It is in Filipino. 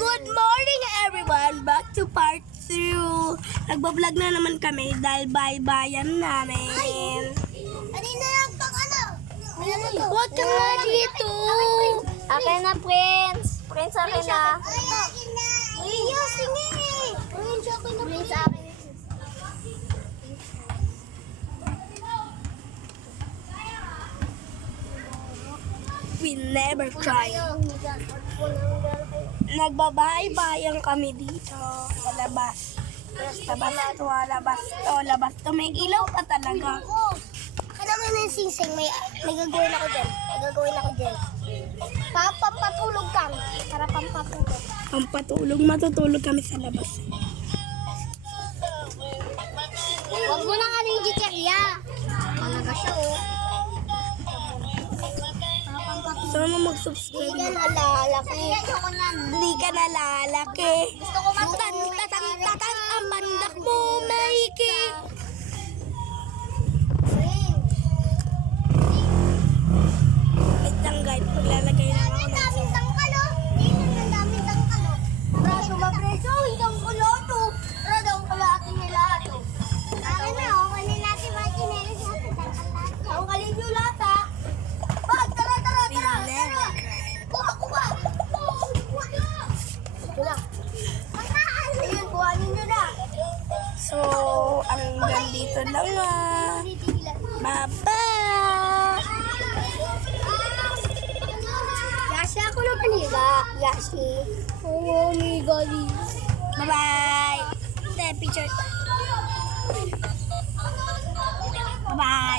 Good morning everyone! Back to part 2. Nagbablog na naman kami dahil bye-bayan namin. Kanina lang pang ano? Huwag ka nga dito! Akin na, Prince. Prince, akin na. Ay, akin na. Iyo, sige. Prince, akin na. Prince, akin. We never cry. Nagbabay-bayan kami dito sa labas. Labas to. May ilaw pa talaga. Ano mo na yung singsing? May gagawin ako dyan. Pampatulog kang. Para pampatulog. Pampatulog, matutulog kami sa labas. Huwag mo nang ano yung chicherya. Malaga siya, oh. Saan mo mag-subscribe? Hindi ka nalalaki. Hindi ka nalalaki. Tan, ang bandak mo, maiki. Wait lang guys, maglalagay na ako ng Daming tangkalo. Dito ang daming tangkalo. Braso mapreso, hindang kuloto. Radong kalaki nila ito. Akin na, oh. Kanin natin mga chinelas sa tangkalo. Ang kalin yung lata. Bag, tara. We never cry. Kuha. Ito lang. Ayun, kuhanin nyo na. So, hanggang dito lang Bye-bye! Yashi ako na kanila. Yashi. Oh, my God. Bye-bye! Picture. Bye-bye!